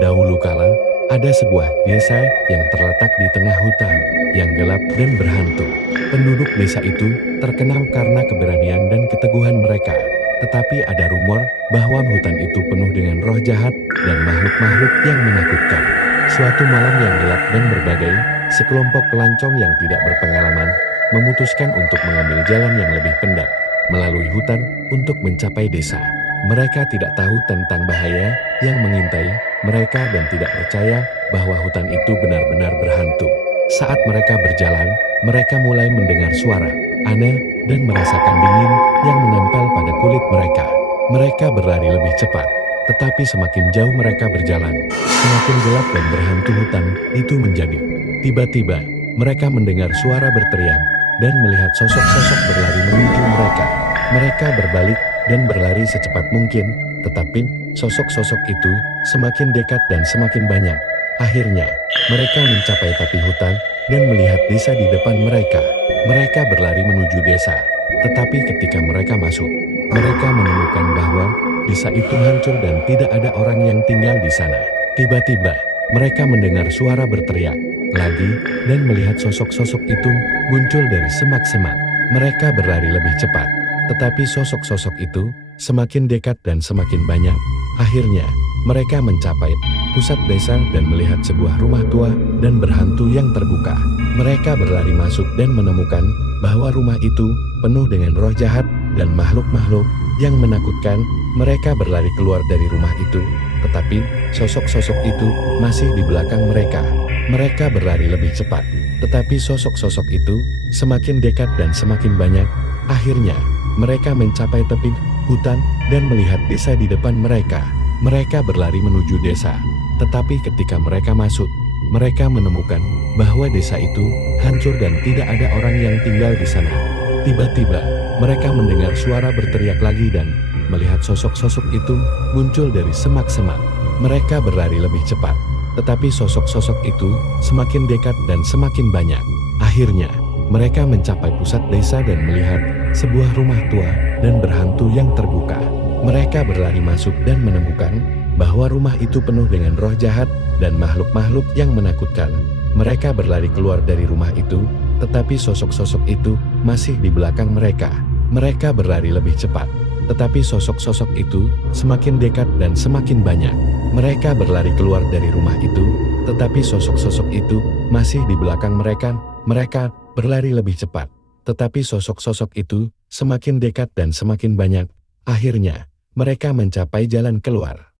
Dahulu kala, ada sebuah desa yang terletak di tengah hutan yang gelap dan berhantu. Penduduk desa itu terkenal karena keberanian dan keteguhan mereka. Tetapi ada rumor bahwa hutan itu penuh dengan roh jahat dan makhluk-makhluk yang menakutkan. Suatu malam yang gelap dan berbagai, sekelompok pelancong yang tidak berpengalaman memutuskan untuk mengambil jalan yang lebih pendek melalui hutan untuk mencapai desa. Mereka tidak tahu tentang bahaya yang mengintai mereka dan tidak percaya bahwa hutan itu benar-benar berhantu. Saat mereka berjalan, mereka mulai mendengar suara aneh dan merasakan dingin yang menempel pada kulit mereka. Mereka berlari lebih cepat, tetapi semakin jauh mereka berjalan, semakin gelap dan berhantu hutan itu menjadi. Tiba-tiba, mereka mendengar suara berteriak dan melihat sosok-sosok berlari menuju mereka. Mereka berbalik dan berlari secepat mungkin, tetapi sosok-sosok itu semakin dekat dan semakin banyak. Akhirnya, mereka mencapai tepi hutan dan melihat desa di depan mereka. Mereka berlari menuju desa, tetapi ketika mereka masuk, mereka menemukan bahwa desa itu hancur dan tidak ada orang yang tinggal di sana. Tiba-tiba, mereka mendengar suara berteriak lagi dan melihat sosok-sosok itu muncul dari semak-semak. Mereka berlari lebih cepat, tetapi sosok-sosok itu semakin dekat dan semakin banyak. Akhirnya, mereka mencapai pusat desa dan melihat sebuah rumah tua dan berhantu yang terbuka. Mereka berlari masuk dan menemukan bahwa rumah itu penuh dengan roh jahat dan makhluk-makhluk yang menakutkan. Mereka berlari keluar dari rumah itu, tetapi sosok-sosok itu masih di belakang mereka. Mereka berlari lebih cepat, tetapi sosok-sosok itu semakin dekat dan semakin banyak. Akhirnya, mereka mencapai tepi hutan dan melihat desa di depan mereka. Mereka berlari menuju desa, tetapi ketika mereka masuk, mereka menemukan bahwa desa itu hancur dan tidak ada orang yang tinggal di sana. Tiba-tiba, mereka mendengar suara berteriak lagi dan melihat sosok-sosok itu muncul dari semak-semak. Mereka berlari lebih cepat, tetapi sosok-sosok itu semakin dekat dan semakin banyak. Akhirnya, mereka mencapai pusat desa dan melihat sebuah rumah tua dan berhantu yang terbuka. Mereka berlari masuk dan menemukan bahwa rumah itu penuh dengan roh jahat dan makhluk-makhluk yang menakutkan. Mereka berlari keluar dari rumah itu, tetapi sosok-sosok itu masih di belakang mereka. Mereka berlari lebih cepat, tetapi sosok-sosok itu semakin dekat dan semakin banyak. Mereka berlari keluar dari rumah itu, tetapi sosok-sosok itu masih di belakang mereka. Mereka berlari lebih cepat, tetapi sosok-sosok itu semakin dekat dan semakin banyak. Akhirnya, mereka mencapai jalan keluar.